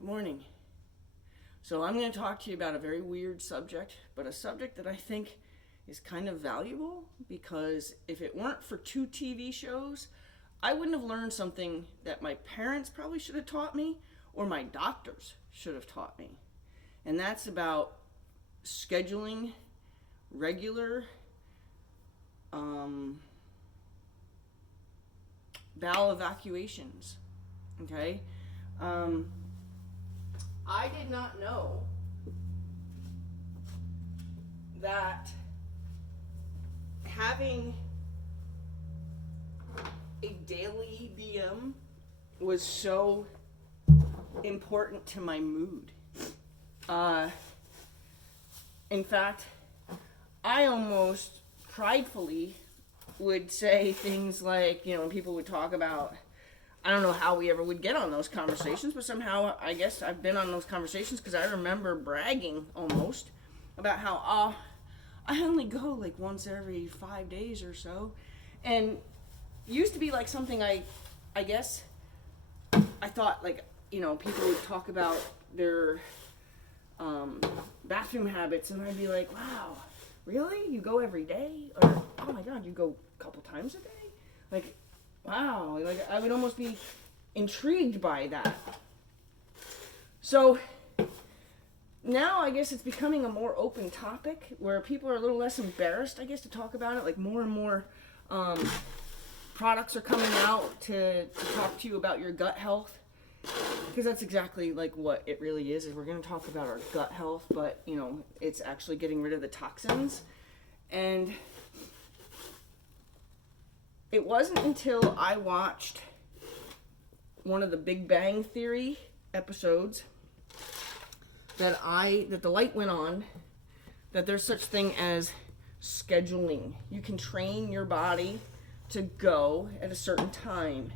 Good morning. So, I'm going to talk to you about a very weird subject, but a subject that I think is kind of valuable because if it weren't for two TV shows, I wouldn't have learned something that my parents probably should have taught me or my doctors should have taught me. And that's about scheduling regular bowel evacuations. Okay? I did not know that having a daily BM was so important to my mood. In fact, I almost pridefully would say things like, when people would talk about, I don't know how we ever would get on those conversations, but somehow I guess I've been on those conversations because I remember bragging almost about how I only go like once every 5 days or so. And it used to be like something I guess I thought like, people would talk about their bathroom habits and I'd be like, wow, really? You go every day? Or, oh my God, you go a couple times a day? Like, wow, like I would almost be intrigued by that. So now I guess it's becoming a more open topic where people are a little less embarrassed, I guess, to talk about it. Like more and more products are coming out to talk to you about your gut health. Because that's exactly like what it really is we're going to talk about our gut health, but it's actually getting rid of the toxins. And it wasn't until I watched one of the Big Bang Theory episodes that the light went on that there's such thing as scheduling. You can train your body to go at a certain time.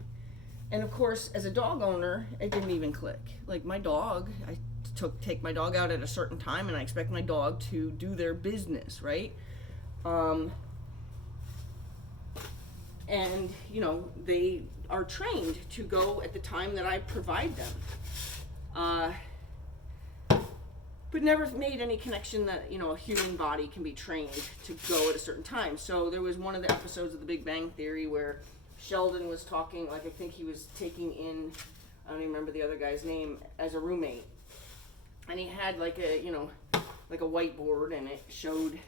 And of course, as a dog owner, it didn't even click. Like my dog, I take my dog out at a certain time and I expect my dog to do their business, right? And, they are trained to go at the time that I provide them. But never made any connection that, a human body can be trained to go at a certain time. So there was one of the episodes of The Big Bang Theory where Sheldon was talking, like I think he was taking in, I don't even remember the other guy's name, as a roommate. And he had like a whiteboard and it showed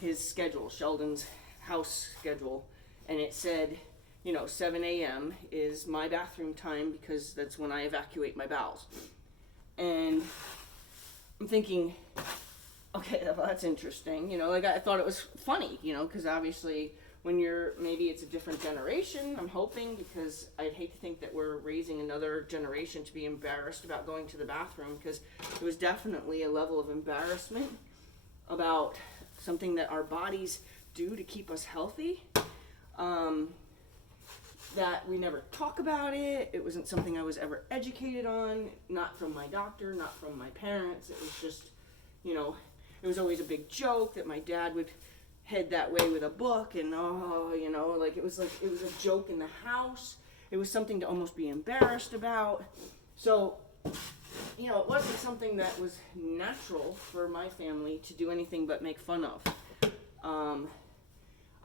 his schedule, Sheldon's house schedule. And it said, 7 a.m. is my bathroom time because that's when I evacuate my bowels. And I'm thinking, okay, well, that's interesting. I thought it was funny, because obviously maybe it's a different generation, I'm hoping, because I'd hate to think that we're raising another generation to be embarrassed about going to the bathroom, because it was definitely a level of embarrassment about something that our bodies do to keep us healthy. That we never talk about it. It wasn't something I was ever educated on, not from my doctor, not from my parents. It was just, it was always a big joke that my dad would head that way with a book and, it was a joke in the house. It was something to almost be embarrassed about. So, it wasn't something that was natural for my family to do anything but make fun of.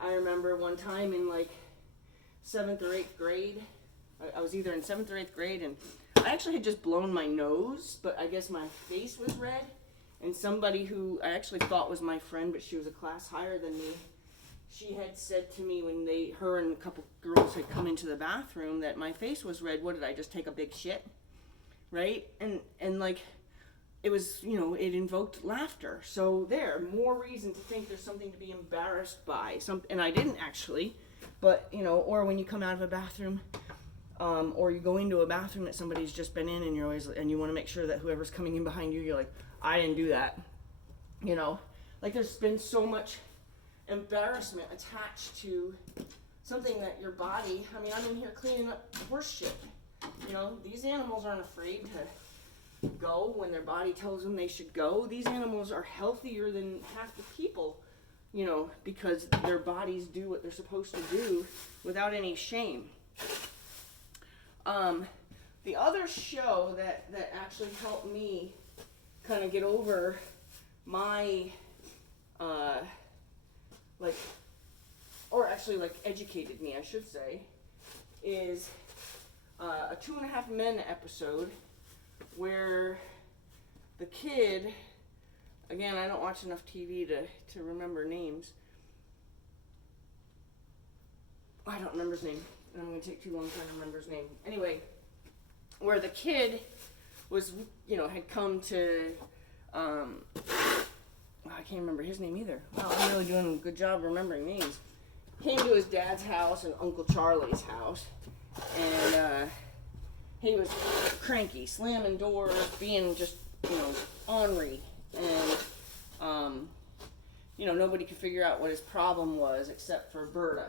I remember one time in 7th or 8th grade, I was either in 7th or 8th grade, and I actually had just blown my nose, but I guess my face was red, and somebody who I actually thought was my friend, but she was a class higher than me, she had said to me when her and a couple girls had come into the bathroom that my face was red. What did I just take a big shit? Right? And it was, it invoked laughter. So more reason to think there's something to be embarrassed by. And I didn't actually, but, or when you come out of a bathroom, or you go into a bathroom that somebody's just been in and you want to make sure that whoever's coming in behind you, you're like, I didn't do that. There's been so much embarrassment attached to something that your body, I'm in here cleaning up horse shit. These animals aren't afraid to go when their body tells them they should go. These animals are healthier than half the people, because their bodies do what they're supposed to do without any shame. the other show that actually helped me kind of get over my, like, or actually like educated me, I should say, is a 2.5 Men episode where the kid, again, I don't watch enough TV to remember names. I don't remember his name. I'm going to take too long trying to remember his name. Anyway, where the kid was, had come to, I can't remember his name either. Wow, I'm really doing a good job remembering names. Came to his dad's house and Uncle Charlie's house, and he was cranky, slamming doors, being just, ornery, and, nobody could figure out what his problem was except for Berta.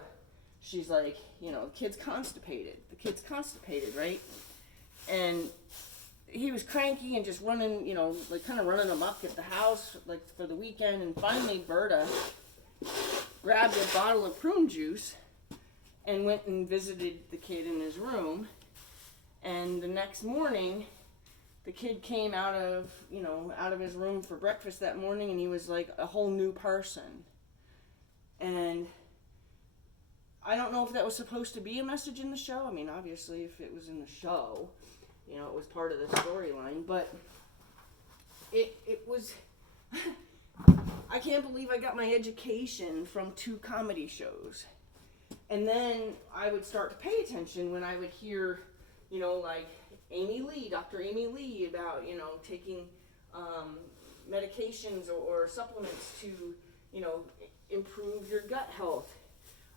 She's like, the kid's constipated. The kid's constipated, right? And he was cranky and just running, kind of running amok at the house, like, for the weekend. And finally, Berta grabbed a bottle of prune juice and went and visited the kid in his room. And the next morning, the kid came out of his room for breakfast that morning, and he was like a whole new person. And I don't know if that was supposed to be a message in the show. I mean, obviously, if it was in the show, it was part of the storyline. But it was... I can't believe I got my education from 2 comedy shows. And then I would start to pay attention when I would hear, like Dr. Amy Lee, about, taking medications or supplements to, improve your gut health.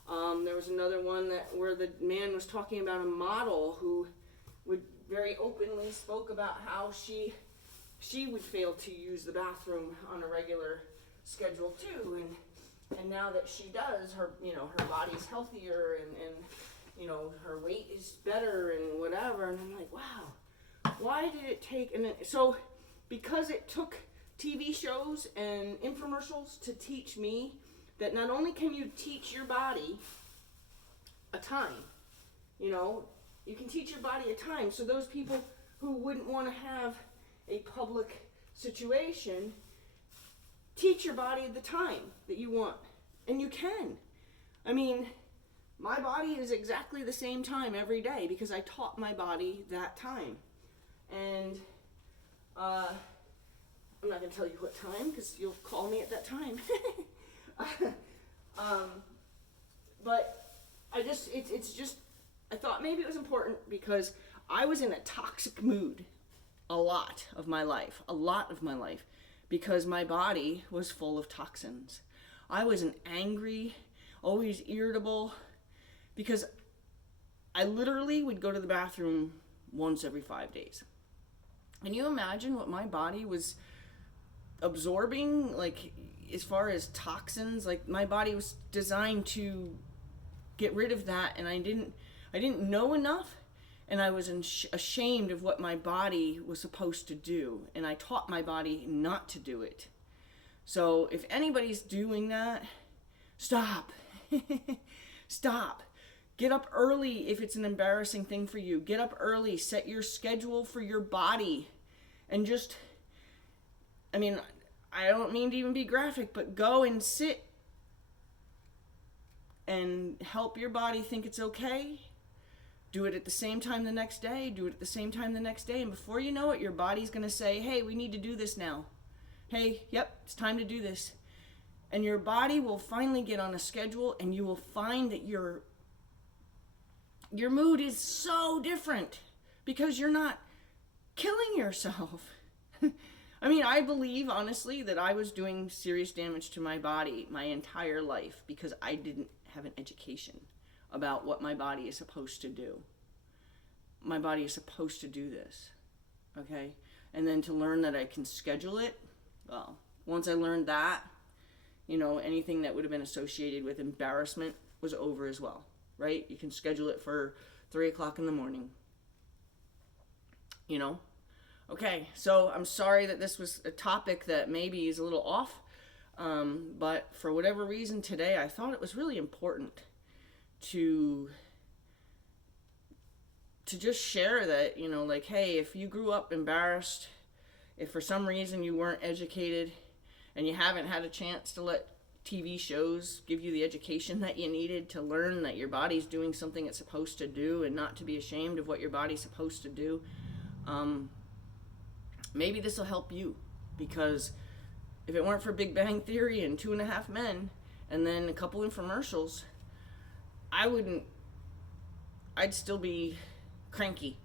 There was another one where the man was talking about a model who would very openly spoke about how she would fail to use the bathroom on a regular schedule too, and now that she does, her body's healthier and her weight is better and whatever. And I'm like, wow, why did it take? And so because it took TV shows and infomercials to teach me that not only can you teach your body a time, you can teach your body a time. So those people who wouldn't want to have a public situation, teach your body the time that you want. And you can. I mean, my body is exactly the same time every day because I taught my body that time. And I'm not going to tell you what time because you'll call me at that time. But I thought maybe it was important because I was in a toxic mood a lot of my life, because my body was full of toxins. I was an angry, always irritable, because I literally would go to the bathroom once every 5 days. Can you imagine what my body was absorbing, like, as far as toxins? Like, my body was designed to get rid of that, and I didn't know enough, and I was ashamed of what my body was supposed to do, and I taught my body not to do it. So if anybody's doing that, stop. Stop. Get up early if it's an embarrassing thing for you. Get up early. Set your schedule for your body. And just, I mean, I don't mean to even be graphic, but go and sit and help your body think it's okay. Do it at the same time the next day. Do it at the same time the next day. And before you know it, your body's going to say, hey, we need to do this now. Hey, yep, it's time to do this. And your body will finally get on a schedule, and you will find that your mood is so different because you're not killing yourself. I mean, I believe, honestly, that I was doing serious damage to my body my entire life because I didn't have an education about what my body is supposed to do. My body is supposed to do this, okay? And then to learn that I can schedule it, well, once I learned that, anything that would have been associated with embarrassment was over as well, right? You can schedule it for 3 o'clock in the morning, Okay, so I'm sorry that this was a topic that maybe is a little off, but for whatever reason today, I thought it was really important to to just share that, you know, like, hey, if you grew up embarrassed, if for some reason you weren't educated and you haven't had a chance to let TV shows give you the education that you needed to learn that your body's doing something it's supposed to do and not to be ashamed of what your body's supposed to do, maybe this will help you. Because if it weren't for Big Bang Theory and Two and a Half Men and then a couple infomercials, I'd still be cranky.